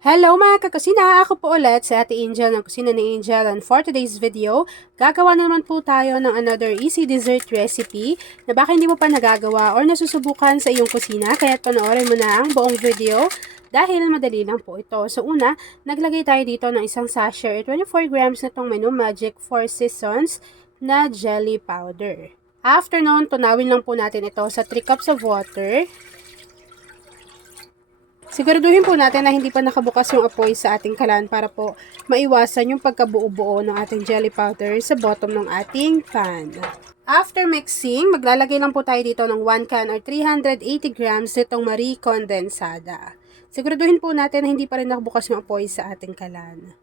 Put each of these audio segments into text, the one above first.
Hello mga kakusina! Ako po ulit si Ate Angel ng Kusina ni Angel, and for today's video, gagawa na naman po tayo ng another easy dessert recipe na baka hindi mo pa nagagawa or nasusubukan sa iyong kusina, kaya panoorin mo na ang buong video dahil madali lang po ito. So una, naglagay tayo dito ng isang sachet, 24 grams na itong Menu Magic 4 Seasons na jelly powder. After nun, tunawin lang po natin ito sa 3 cups of water. Siguraduhin po natin na hindi pa nakabukas yung apoy sa ating kalan para po maiwasan yung pagkabuo-buo ng ating jelly powder sa bottom ng ating pan. After mixing, maglalagay lang po tayo dito ng 1 can or 380 grams nitong Marie Condensada. Siguraduhin po natin na hindi pa rin nakabukas yung apoy sa ating kalan.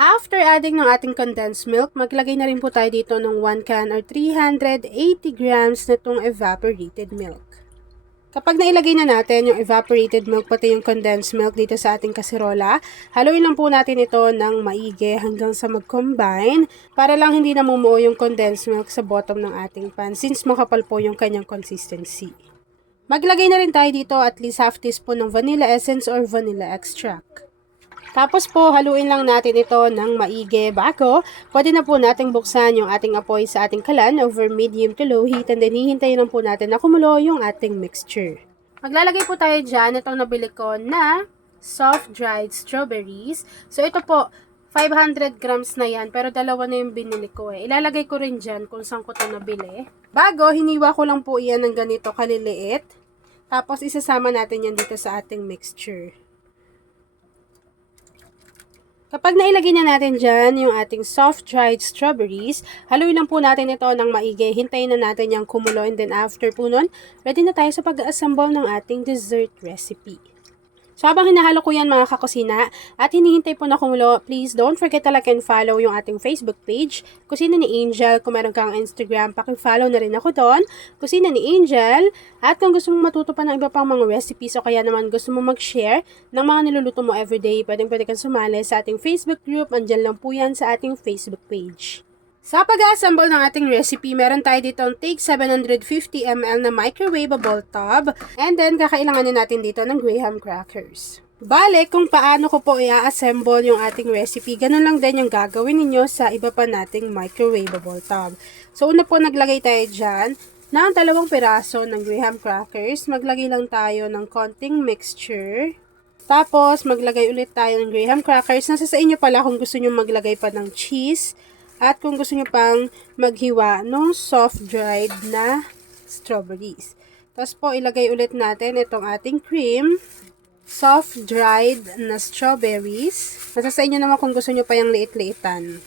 After adding ng ating condensed milk, maglagay na rin po tayo dito ng 1 can or 380 grams nitong evaporated milk. Kapag nailagay na natin yung evaporated milk pati yung condensed milk dito sa ating kaserola, haluin lang po natin ito ng maigi hanggang sa mag-combine para lang hindi namumuo yung condensed milk sa bottom ng ating pan since makapal po yung kanyang consistency. Maglagay na rin tayo dito at least half teaspoon ng vanilla essence or vanilla extract. Tapos po, haluin lang natin ito ng maigi bago. Pwede na po nating buksan yung ating apoy sa ating kalan over medium to low heat, and then hihintayin lang po natin na kumulo yung ating mixture. Maglalagay po tayo dyan itong nabili ko na soft dried strawberries. So ito po, 500 grams na yan, pero dalawa na yung binili ko eh. Ilalagay ko rin dyan kung saan ko ito nabili. Bago, hiniwa ko lang po yan ng ganito kaliliit. Tapos isasama natin yan dito sa ating mixture. Kapag nailagay na natin dyan yung ating soft-dried strawberries, haluin lang po natin ito ng maigi. Hintayin na natin yung kumulo, and then after po nun, ready na tayo sa pag-assemble ng ating dessert recipe. So habang hinahalo ko yan mga kakusina at hinihintay po na kumulo, please don't forget to like and follow yung ating Facebook page, Kusina ni Angel. Kung meron kang Instagram, paki-follow na rin ako doon, Kusina ni Angel. At kung gusto mong matuto pa ng iba pang mga recipes o kaya naman gusto mong mag-share ng mga niluluto mo everyday, pwede kang sumali sa ating Facebook group. Andyan lang po yan sa ating Facebook page. Sa pag-assemble ng ating recipe, meron tayo dito ang take 750 ml na microwavable tub, and then kakailanganin natin dito ng graham crackers. Bale, kung paano ko po i-assemble yung ating recipe, ganun lang din yung gagawin ninyo sa iba pa nating microwavable tub. So una po, naglagay tayo dyan ng 2 piraso ng graham crackers. Maglagay lang tayo ng konting mixture. Tapos, maglagay ulit tayo ng graham crackers. Nasa sa inyo pala kung gusto nyo maglagay pa ng cheese. At kung gusto nyo pang maghiwa ng soft-dried na strawberries. Tapos po, ilagay ulit natin itong ating cream. Soft-dried na strawberries. Nasa sa inyo naman kung gusto nyo pa yung liit-liitan.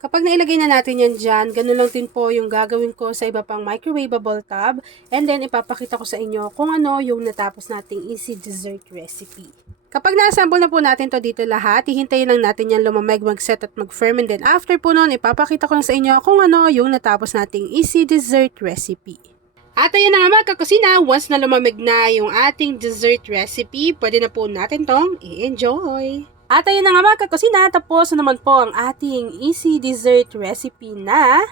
Kapag nailagay na natin yan dyan, ganun lang din po yung gagawin ko sa iba pang microwavable tub. And then, ipapakita ko sa inyo kung ano yung natapos nating easy dessert recipe. Kapag na-assemble na po natin to dito lahat, hihintayin lang natin yan lumamig, mag-set at mag-firm, and then after po nun, ipapakita ko lang sa inyo kung ano yung natapos nating easy dessert recipe. At ayun na nga mga kakusina, once na lumamig na yung ating dessert recipe, pwede na po natin tong i-enjoy. At ayun na nga mga kakusina, tapos na naman po ang ating easy dessert recipe na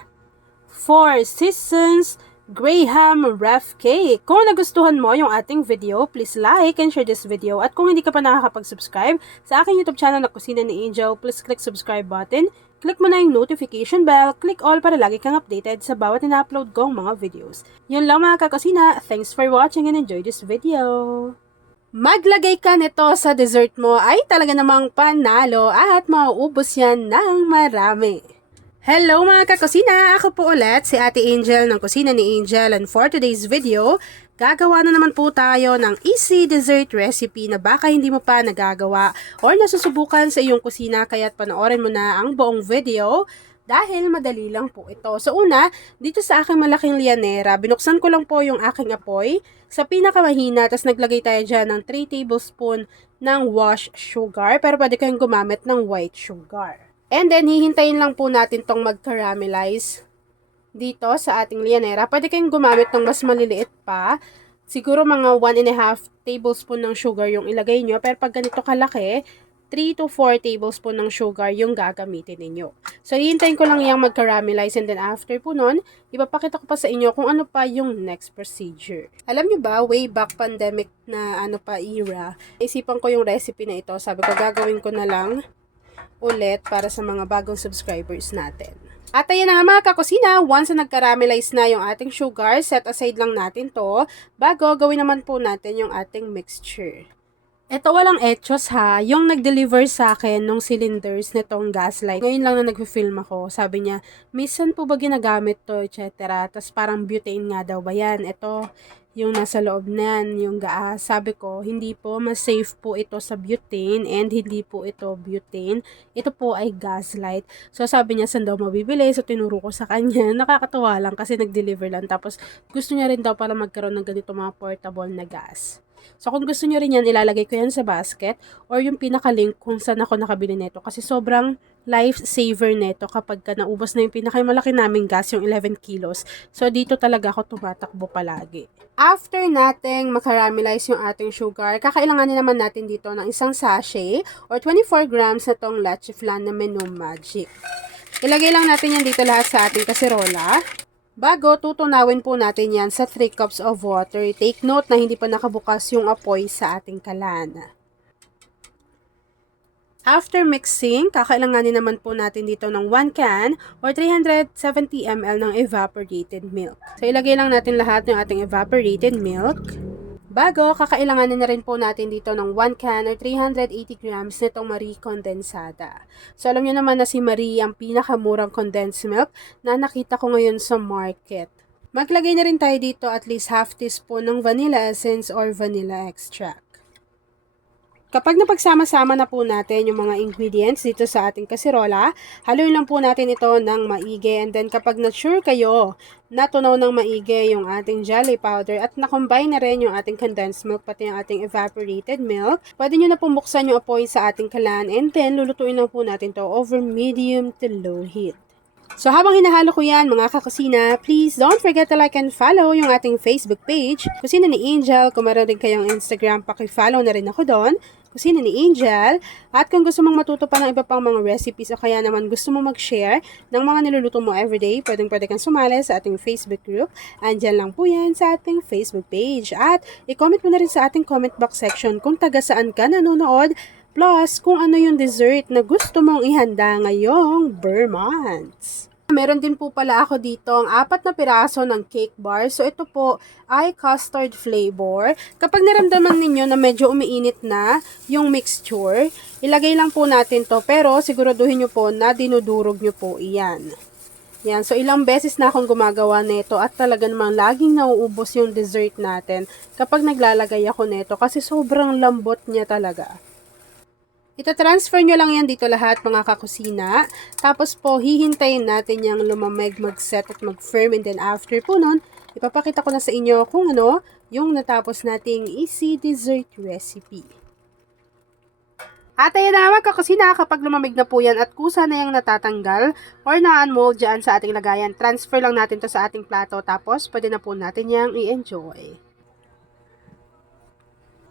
4 Seasons Graham Rough Cake. Kung nagustuhan mo yung ating video, please like and share this video. At kung hindi ka pa nakakapag-subscribe sa aking YouTube channel na Kusina ni Angel, please click subscribe button. Click mo na yung notification bell, click all para lagi kang updated sa bawat ina-upload kong mga videos. Yun lang mga kakusina. Thanks for watching and enjoy this video. Maglagay ka nito sa dessert mo ay talaga namang panalo at mauubos yan ng marami. Hello mga kakusina! Ako po ulit si Ate Angel ng Kusina ni Angel, and for today's video, gagawa na naman po tayo ng easy dessert recipe na baka hindi mo pa nagagawa or nasusubukan sa iyong kusina, kaya't panoorin mo na ang buong video dahil madali lang po ito. So una, dito sa aking malaking lianera, binuksan ko lang po yung aking apoy sa pinakamahina, tapos naglagay tayo dyan ng 3 tablespoon ng wash sugar, pero pwede kayong gumamit ng white sugar. And then, hihintayin lang po natin tong mag-caramelize dito sa ating lianera. Pwede kayong gumamit ng mas maliliit pa. Siguro mga 1.5 tablespoon ng sugar yung ilagay nyo. Pero pag ganito kalaki, 3 to 4 tablespoon ng sugar yung gagamitin ninyo. So, hihintayin ko lang yung mag-caramelize and then after po nun, ipapakita ko pa sa inyo kung ano pa yung next procedure. Alam nyo ba, way back pandemic na era, isipan ko yung recipe na ito. Sabi ko, gagawin ko na lang ulit para sa mga bagong subscribers natin. At ayan na nga mga kakusina, once na nag-caramelize na yung ating sugar, set aside lang natin to bago gawin naman po natin yung ating mixture. Ito walang etchos ha, yung nag-deliver sa akin nung cylinders nitong Gaslight. Ngayon lang na nag-film ako, sabi niya, minsan po ba ginagamit to, etc. Tapos parang butane nga daw ba yan? Ito, yung nasa loob niyan, yung gas. Sabi ko, hindi po, mas safe po ito sa butane and hindi po ito butane. Ito po ay Gaslight. So sabi niya, saan daw mabibili? So tinuro ko sa kanya. Nakakatawa lang kasi nag-deliver lang. Tapos gusto niya rin daw para magkaroon ng ganito mga portable na gas. So, kung gusto nyo rin yan, ilalagay ko yan sa basket or yung pinaka-link kung saan ako nakabili nito. Kasi sobrang lifesaver nito kapag naubos na yung pinaka-malaki naming gas, yung 11 kilos. So, dito talaga ako tumatakbo palagi. After nating makaramelize yung ating sugar, kakailanganin naman natin dito ng isang sachet or 24 grams na tong leche flan na Menu Magic. Ilagay lang natin yan dito lahat sa ating kaserola. Bago, tutunawin po natin yan sa 3 cups of water. Take note na hindi pa nakabukas yung apoy sa ating kalan. After mixing, kakailanganin naman po natin dito ng 1 can or 370 ml ng evaporated milk. So, ilagay lang natin lahat ng ating evaporated milk. Bago, kakailanganin na rin po natin dito ng 1 can or 380 grams nitong Marie Condensada. So, alam niyo naman na si Marie ang pinakamurang condensed milk na nakita ko ngayon sa market. Maglagay na rin tayo dito at least half teaspoon ng vanilla essence or vanilla extract. Kapag napagsama-sama na po natin yung mga ingredients dito sa ating kaserola, haluin lang po natin ito ng maigi. And then kapag na-sure kayo na tunaw ng maigi yung ating jelly powder at na-combine na rin yung ating condensed milk pati yung ating evaporated milk, pwede nyo na buksan yung apoy sa ating kalan and then lulutuin lang po natin to over medium to low heat. So habang hinahalo ko yan mga kakusina, please don't forget to like and follow yung ating Facebook page, Kusina ni Angel. Kung meron din kayong Instagram, paki-follow na rin ako doon, Kusina ni Angel. At kung gusto mong matuto pa ng iba pang mga recipes o kaya naman gusto mong mag-share ng mga niluluto mo everyday, pwede kang sumali sa ating Facebook group. Andyan lang po yan sa ating Facebook page. At i-comment mo na rin sa ating comment box section kung taga saan ka nanonood. Plus, kung ano yung dessert na gusto mong ihanda ngayong Burr-months. Meron din po pala ako dito ang 4 na piraso ng cake bar. So, ito po ay custard flavor. Kapag naramdaman ninyo na medyo umiinit na yung mixture, ilagay lang po natin to. Pero, siguraduhin nyo po na dinudurog nyo po iyan. Yan. So, ilang beses na akong gumagawa nito at talaga namang laging nauubos yung dessert natin kapag naglalagay ako nito kasi sobrang lambot niya talaga. Ita-transfer nyo lang yan dito lahat mga kakusina. Tapos po, hihintayin natin yung lumamig, mag-set at mag-firm. And then after po nun, ipapakita ko na sa inyo kung ano yung natapos nating easy dessert recipe. At ayan na mga kakusina, kapag lumamig na po yan at kusa na yung natatanggal or na-unmold dyan sa ating lagayan, transfer lang natin to sa ating plato. Tapos, pwede na po natin yung i-enjoy.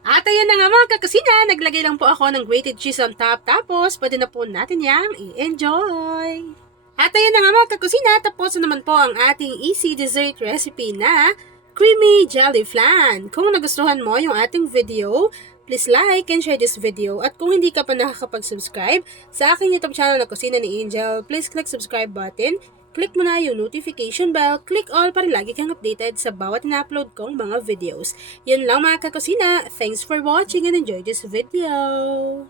At ayan na nga mga kakusina, naglagay lang po ako ng grated cheese on top, tapos pwede na po natin yang i-enjoy. At ayan na nga mga kakusina, tapos na naman po ang ating easy dessert recipe na creamy jelly flan. Kung nagustuhan mo yung ating video, please like and share this video. At kung hindi ka pa nakakapag-subscribe sa aking YouTube channel na Kusina ni Angel, please click subscribe button. Click mo na yung notification bell, click all para lagi kang updated sa bawat na-upload kong mga videos. Yun lang mga kakusina. Thanks for watching and enjoy this video.